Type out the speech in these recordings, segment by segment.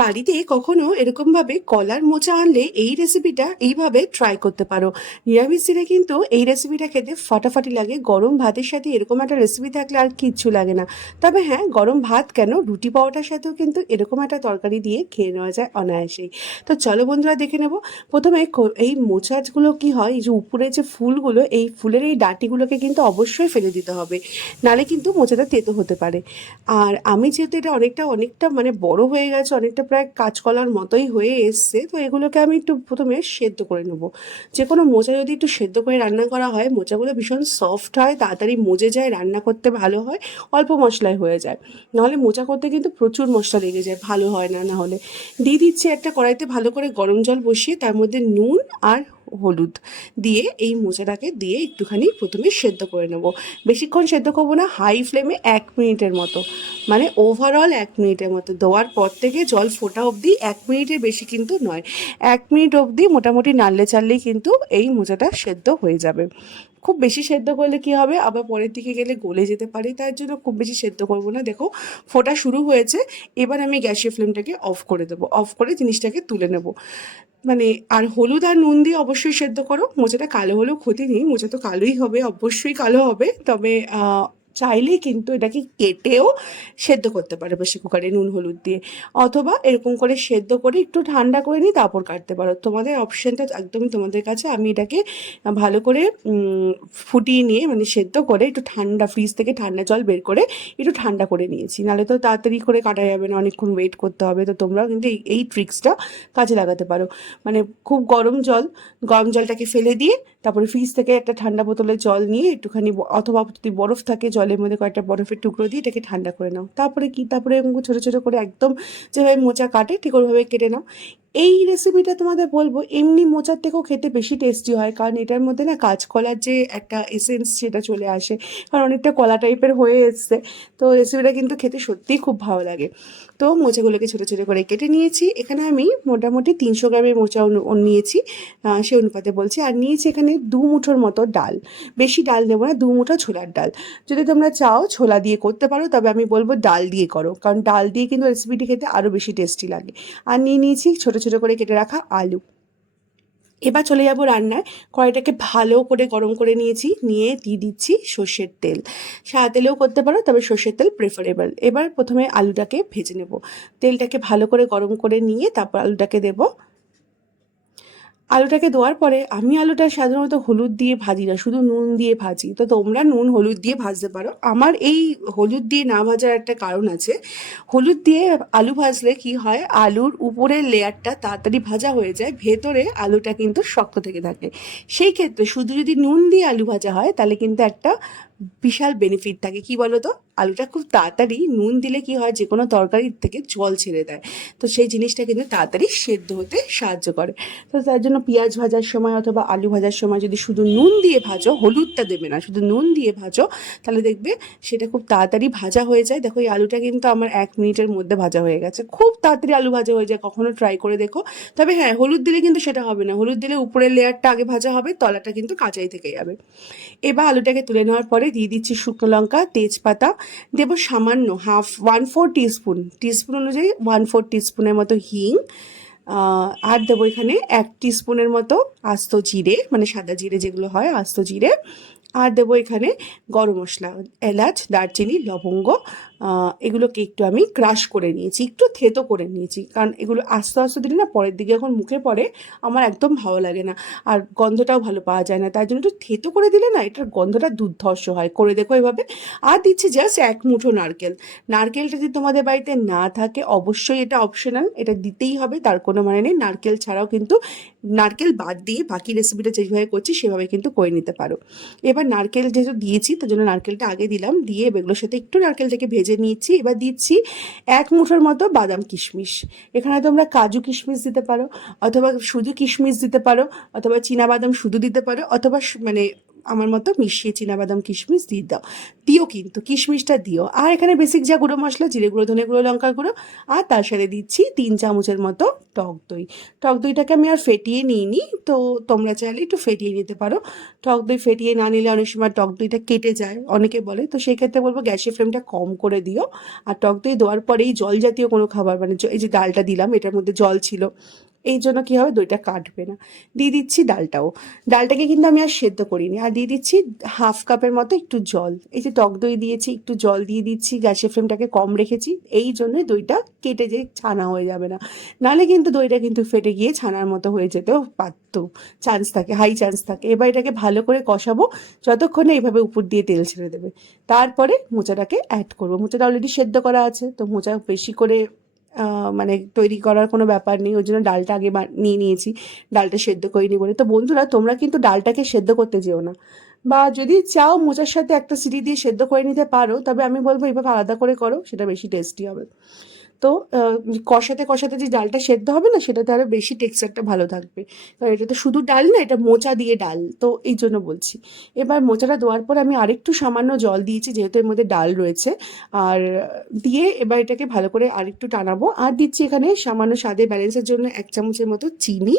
বাড়িতে কখনো এরকমভাবে কলার মোচা আনলে এই রেসিপিটা এইভাবে ট্রাই করতে পারো। নিরামিষ দিনে কিন্তু এই রেসিপিটা খেতে ফাটাফাটি লাগে। গরম ভাতের সাথে এরকম একটা রেসিপি থাকলে আর কিচ্ছু লাগে না। তবে হ্যাঁ, গরম ভাত কেন, রুটি পরোটার সাথেও কিন্তু এরকম একটা তরকারি দিয়ে খেয়ে নেওয়া যায় অনায়াসেই। তো চলো বন্ধুরা, দেখে নেব। প্রথমে এই মোচাগুলো কি হয়, এই যে উপরে যে ফুলগুলো, এই ফুলের এই ডাঁটিগুলোকে কিন্তু অবশ্যই ফেলে দিতে হবে, নালে কিন্তু মোচাটা তেতো হতে পারে। আর আমি যেহেতু এটা অনেকটা অনেকটা মানে বড় হয়ে গেছে, অনেকটা প্রায় কাঁচকলার মতোই হয়ে এসছে, তো এগুলোকে আমি একটু প্রথমে সেদ্ধ করে নেব। যে কোনো মোচা যদি একটু সেদ্ধ করে রান্না করা হয়, মোচাগুলো ভীষণ সফট হয়, তাড়াতাড়ি মজে যায়, রান্না করতে ভালো হয়, অল্প মশলায় হয়ে যায়। নাহলে মোচা করতে কিন্তু প্রচুর মশলা লেগে যায়, ভালো হয় না। না হলে দিয়ে দিচ্ছি একটা কড়াইতে ভালো করে গরম জল বসিয়ে, তার মধ্যে নুন আর হলুদ দিয়ে এই মোচাটাকে দিয়ে একটুখানি প্রথমে সেদ্ধ করে নেব। বেশিক্ষণ সেদ্ধ করবো না, হাই ফ্লেমে 1 মিনিটের মতো, মানে ওভারঅল 1 মিনিটের মতো। দেওয়ার পর থেকে জল ফোটা অবধি 1 মিনিটের বেশি কিন্তু নয়, 1 মিনিট অবধি মোটামুটি নাড়লে চাড়লেই কিন্তু এই মোচাটা সেদ্ধ হয়ে যাবে। খুব বেশি সেদ্ধ করলে কি হবে, আবার পরের দিকে গেলে গলে যেতে পারে, তার জন্য খুব বেশি সেদ্ধ করবো না। দেখো ফোটা শুরু হয়েছে, এবার আমি গ্যাসের ফ্লেমটাকে অফ করে দেবো, অফ করে জিনিসটাকে তুলে নেব। মানে আর হলুদ আর নুন দিয়ে অবশ্যই সেদ্ধ করো। মোচাটা কালো হলেও ক্ষতি নেই, মোচা তো কালোই হবে, অবশ্যই কালো হবে। তবে চাইলেই কিন্তু এটাকে কেটেও সেদ্ধ করতে পারো প্রেসার কুকারে নুন হলুদ দিয়ে, অথবা এরকম করে সেদ্ধ করে একটু ঠান্ডা করে নিয়ে তারপর কাটতে পারো। তোমাদের অপশানটা একদমই তোমাদের কাছে। আমি এটাকে ভালো করে ফুটিয়ে নিয়ে, মানে সেদ্ধ করে একটু ঠান্ডা, ফ্রিজ থেকে ঠান্ডা জল বের করে একটু ঠান্ডা করে নিয়েছি, নাহলে তো তাড়াতাড়ি করে কাটা যাবে না, অনেকক্ষণ ওয়েট করতে হবে। তো তোমরাও কিন্তু এই ট্রিক্সটা কাজে লাগাতে পারো। মানে খুব গরম জল, গরম জলটাকে ফেলে দিয়ে তারপরে ফ্রিজ থেকে একটা ঠান্ডা বোতলে জল নিয়ে একটুখানি, অথবা যদি বরফ থাকে জলের মধ্যে কয়েকটা বরফের টুকরো দিয়ে এটাকে ঠান্ডা করে নাও। তারপরে কি, তারপরে এরকম ছোটো ছোটো করে একদম যেভাবে মোচা কাটে ঠিক ওইভাবে কেটে নাও। এই রেসিপিটা তোমাদের বলবো, এমনি মোচার থেকেও খেতে বেশি টেস্টি হয়, কারণ এটার মধ্যে না কাঁচকলার যে একটা এসেন্স সেটা চলে আসে, কারণ অনেকটা কলা টাইপের হয়ে এসছে। তো রেসিপিটা কিন্তু খেতে সত্যিই খুব ভালো লাগে। তো মোচাগুলোকে ছোটো ছোটো করে কেটে নিয়েছি। এখানে আমি মোটামুটি 300 গ্রামের মোচা নিয়েছি, সে অনুপাতে বলছি। আর নিয়েছি এখানে 2 মুঠোর মতো ডাল, বেশি ডাল নেবো না, 2 মুঠো ছোলার ডাল। যদি তোমরা চাও ছোলা দিয়ে করতে পারো, তবে আমি বলবো ডাল দিয়ে করো, কারণ ডাল দিয়ে কিন্তু রেসিপিটি খেতে আরও বেশি টেস্টি লাগে। আর নিয়ে নিয়েছি ছোটো ছোটো করে কেটে রাখা আলু। এবার চলে যাব রান্নায়। কড়াইটাকে ভালো করে গরম করে নিয়েছি, নিয়ে দিয়ে দিচ্ছি সর্ষের তেল। সাদা তেলেও করতে পারো, তবে সর্ষের তেল প্রেফারেবল। এবার প্রথমে আলুটাকে ভেজে নেব। তেলটাকে ভালো করে গরম করে নিয়ে তারপর আলুটাকে দেবো। আলুটাকে দেওয়ার পরে আমি আলুটা সাধারণত হলুদ দিয়ে ভাজি না, শুধু নুন দিয়ে ভাজি। তো তোমরা নুন হলুদ দিয়ে ভাজতে পারো। আমার এই হলুদ দিয়ে না ভাজার একটা কারণ আছে। হলুদ দিয়ে আলু ভাজলে কি হয়, আলুর উপরের লেয়ারটা তাড়াতাড়ি ভাজা হয়ে যায়, ভেতরে আলুটা কিন্তু শক্ত থেকে থাকে। সেই ক্ষেত্রে শুধু যদি নুন দিয়ে আলু ভাজা হয়, তাহলে কিন্তু একটা বিশাল বেনিফিট থাকে। কি বলো তো, আলুটা খুব তাড়াতাড়ি, নুন দিলে কি হয়, যে কোনো তরকারির থেকে জল ছেড়ে দেয়, তো সেই জিনিসটা কিন্তু তাড়াতাড়ি সেদ্ধ হতে সাহায্য করে। তো তার জন্য পেঁয়াজ ভাজার সময় অথবা আলু ভাজার সময় যদি শুধু নুন দিয়ে ভাজো, হলুদটা দেবে না, শুধু নুন দিয়ে ভাজো, তাহলে দেখবে সেটা খুব তাড়াতাড়ি ভাজা হয়ে যায়। দেখো এই আলুটা কিন্তু আমার 1 মিনিটের মধ্যে ভাজা হয়ে গেছে, খুব তাড়াতাড়ি আলু ভাজা হয়ে যায়, কখনো ট্রাই করে দেখো। তবে হ্যাঁ, হলুদ দিলে কিন্তু সেটা হবে না, হলুদ দিলে উপরের লেয়ারটা আগে ভাজা হবে, তলাটা কিন্তু কাঁচাই থেকে যাবে। এবার আলুটাকে তুলে নেওয়ার পরে দিয়ে দিচ্ছি শুকনো লঙ্কা, তেজপাতা, দেবো সামান্য 1/4 টিস্পুন, টিস্পুন অনুযায়ী 1/4 টিস্পুনের মতো হিং, আর দেবো এখানে 1 টিস্পুনের মতো আস্ত জিরে, মানে সাদা জিরে যেগুলো হয়, আস্ত জিরে। আর দেবো এখানে গরম মশলা, এলাচ, দারচিনি, লবঙ্গ, এগুলোকে একটু আমি ক্রাশ করে নিয়েছি, একটু থেতো করে নিয়েছি, কারণ এগুলো আস্তে আস্তে দিলে না পরের দিকে যখন মুখে পড়ে আমার একদম ভালো লাগে না, আর গন্ধটাও ভালো পাওয়া যায় না, তাই জন্য একটু থেতো করে দিলে না এটার গন্ধটা দুর্ধর্ষ হয়। করে দেখো এভাবে। আর দিচ্ছি জাস্ট 1 মুঠো নারকেল। নারকেলটা যদি তোমাদের বাড়িতে না থাকে, অবশ্যই এটা অপশনাল, এটা দিতেই হবে, তার কোনো মানে নেই। নারকেল ছাড়াও কিন্তু, নারকেল বাদ দিয়ে বাকি রেসিপিটা যেভাবে করছি সেভাবে কিন্তু করে নিতে পারো। এবার নারকেল যেহেতু দিয়েছি, তার জন্য নারকেলটা আগে দিলাম, দিয়ে এগুলোর সাথে একটু নারকেলটাকে ভেজে নিচ্ছি। এবার দিচ্ছি 1 মুঠোর মতো বাদাম কিশমিশ। এখানে তোমরা কাজু কিশমিশ দিতে পারো, অথবা শুধু কিশমিশ দিতে পারো, অথবা চীনা বাদাম শুধু দিতে পারো, অথবা মানে আমার মতো মিশিয়ে চিনাবাদাম কিশমিশ দিয়ে দাও, দিও কিন্তু কিশমিশটা দিও। আর এখানে বেসিক যা গুঁড়ো মশলা, জিরে গুঁড়ো, ধনে গুঁড়ো, লঙ্কা গুঁড়ো, আর তার সাথে দিচ্ছি 3 চামচের মতো টক দই। টক দইটাকে আমি আর ফেটিয়ে নিইনি, তো তোমরা চাইলে একটু ফেটিয়ে নিতে পারো। টক দই ফেটিয়ে না নিলে অনেক সময় টক দইটা কেটে যায় অনেকে বলে, তো সেক্ষেত্রে বলবো গ্যাসের ফ্লেমটা কম করে দিও। আর টক দই দেওয়ার পরেই জল জাতীয় কোনো খাবার, মানে এই যে ডালটা দিলাম এটার মধ্যে জল ছিল, এই জন্য কী হবে, দইটা কাটবে না। দিয়ে দিচ্ছি ডালটাও, ডালটাকে কিন্তু আমি আর সেদ্ধ করিনি। আর দিয়ে দিচ্ছি 1/2 কাপের মতো একটু জল। এই যে টক দই দিয়েছি, একটু জল দিয়ে দিচ্ছি, গ্যাসের ফ্লেমটাকে কম রেখেছি, এই জন্যই দইটা কেটে যে ছানা হয়ে যাবে না, নাহলে কিন্তু দইটা কিন্তু ফেটে গিয়ে ছানার মতো হয়ে যেতেও পারতো, চান্স থাকে, হাই চান্স থাকে। এবার এটাকে ভালো করে কষাবো যতক্ষণে এইভাবে উপর দিয়ে তেল ছেড়ে দেবে। তারপরে মোচাটাকে অ্যাড করবো। মোচাটা অলরেডি সেদ্ধ করা আছে, তো মোচা বেশি করে মানে তৈরি করার কোনো ব্যাপার নেই, ওই জন্য ডালটা আগে নিয়ে নিয়েছি, ডালটা সেদ্ধ করিনি বলে। তো বন্ধুরা, তোমরা কিন্তু ডালটাকে সেদ্ধ করতে যেও না, বা যদি চাও মোচার সাথে একটা সিটি দিয়ে সেদ্ধ করে নিতে পারো, তবে আমি বলবো এইভাবে আলাদা করে করো, সেটা বেশি টেস্টি হবে। তো কষাতে কষাতে যে ডালটা সেদ্ধ হবে না, সেটাতে আরও বেশি টেক্সচারটা ভালো থাকবে, কারণ এটা তো শুধু ডাল না, এটা মোচা দিয়ে ডাল, তো এই জন্য বলছি। এবার মোচাটা দেওয়ার পর আমি আরেকটু সামান্য জল দিয়েছি, যেহেতু এর মধ্যে ডাল রয়েছে। আর দিয়ে এবার এটাকে ভালো করে আরেকটু টানাবো। আর দিচ্ছি এখানে সামান্য স্বাদের ব্যালেন্সের জন্য 1 চামচের মতো চিনি।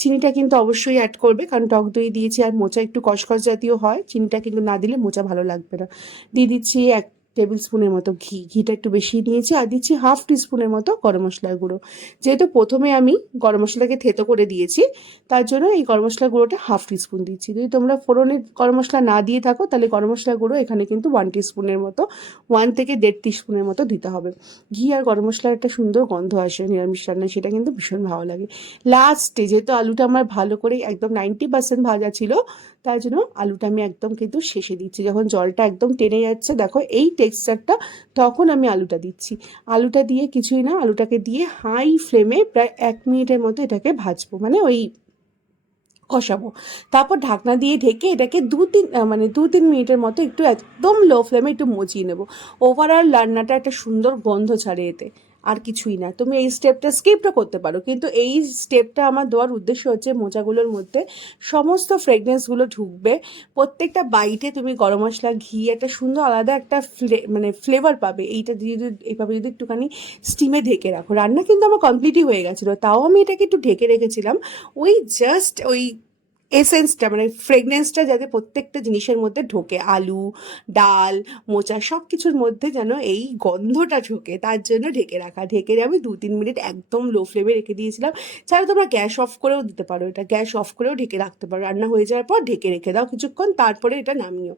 চিনিটা কিন্তু অবশ্যই অ্যাড করবে, কারণ টক দই দিয়েছি আর মোচা একটু কষকষ জাতীয় হয়, চিনিটা কিন্তু না দিলে মোচা ভালো লাগবে না। দিয়ে দিচ্ছি 1 টেবিল স্পুনের মতো ঘি, ঘিটা একটু বেশি নিয়েছি। আর দিচ্ছি 1/2 টিস্পুনের মতো গরম মশলার গুঁড়ো। যেহেতু প্রথমে আমি গরম মশলাকে থেতো করে দিয়েছি, তার জন্য এই গরম মশলার গুঁড়োটা 1/2 টিস্পুন দিচ্ছি। যদি তোমরা ফোড়নে গরম মশলা না দিয়ে থাকো, তাহলে গরম মশলার গুঁড়ো এখানে কিন্তু 1 টিস্পুনের মতো, 1 থেকে 1.5 টিস্পুনের মতো দিতে হবে। ঘি আর গরম মশলার একটা সুন্দর গন্ধ আসে নিরামিষ রান্নায়, সেটা কিন্তু ভীষণ ভালো লাগে। লাস্টে যেহেতু আলুটা আমার ভালো করে একদম 90% ভাজা ছিল, তার জন্য আলুটা আমি একদম কিন্তু শেষে দিচ্ছি, যখন জলটা একদম টেনে যাচ্ছে, দেখো এই টেক্সচারটা, তখন আমি আলুটা দিচ্ছি। আলুটা দিয়ে কিছুই না, আলুটাকে দিয়ে হাই ফ্লেমে প্রায় 1 মিনিটের মতো এটাকে ভাজবো, মানে ওই কষাবো। তারপর ঢাকনা দিয়ে ঢেকে এটাকে 2-3 মিনিটের মতো একটু একদম লো ফ্লেমে একটু মজিয়ে নেবো। ওভারঅল রান্নাটা একটা সুন্দর গন্ধ ছাড়ে এতে, আর কিছুই না। তুমি এই স্টেপটা স্কিপও করতে পারো, কিন্তু এই স্টেপটা আমার দেওয়ার উদ্দেশ্য হচ্ছে মোচাগুলোর মধ্যে সমস্ত ফ্রেগনেন্সগুলো ঢুকবে। প্রত্যেকটা বাইটে তুমি গরম মশলা, ঘি, একটা সুন্দর আলাদা একটা মানে ফ্লেভার পাবে। এইটা দিয়ে যদি এইভাবে যদি একটুখানি স্টিমে ঢেকে রাখো, রান্না কিন্তু আমার কমপ্লিটই হয়ে গেছিলো, তাও আমি এটাকে একটু ঢেকে রেখেছিলাম, ওই জাস্ট ওই এসেন্সটা, মানে ফ্রেগনেন্সটা যাতে প্রত্যেকটা জিনিসের মধ্যে ঢোকে, আলু, ডাল, মোচা সব কিছুর মধ্যে যেন এই গন্ধটা ঢোকে, তার জন্য ঢেকে রাখা। ঢেকে আমি 2-3 মিনিট একদম লো ফ্লেমে রেখে দিয়েছিলাম। ছাড়া তোমরা গ্যাস অফ করেও দিতে পারো, এটা গ্যাস অফ করেও ঢেকে রাখতে পারো, রান্না হয়ে যাওয়ার পর ঢেকে রেখে দাও কিছুক্ষণ, তারপরে এটা নামিও,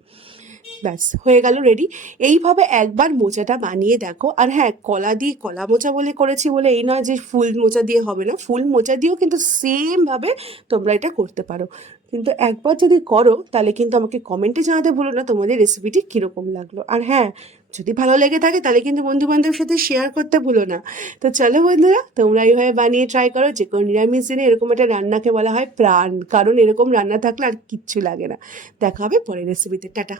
ব্যাস হয়ে গেল রেডি। এইভাবে একবার মোচাটা বানিয়ে দেখো। আর হ্যাঁ, কলা দিয়ে, কলা মোচা বলে করেছি বলে এই নয় যে ফুল মোচা দিয়ে হবে না, ফুল মোচা দিয়েও কিন্তু সেমভাবে তোমরা এটা করতে পারো। কিন্তু একবার যদি করো, তাহলে কিন্তু আমাকে কমেন্টে জানাতে ভুলো না তোমাদের রেসিপিটি কীরকম লাগলো। আর হ্যাঁ, যদি ভালো লেগে থাকে তাহলে কিন্তু বন্ধু বান্ধবের সাথে শেয়ার করতে ভুলো না। তো চলো বন্ধুরা, তোমরা এইভাবে বানিয়ে ট্রাই করো। যে কোনো নিরামিষ দিনে এরকম একটা রান্নাকে বলা হয় প্রাণ, কারণ এরকম রান্না থাকলে আর কিচ্ছু লাগে না। দেখা হবে পরের রেসিপিতে, টাটা।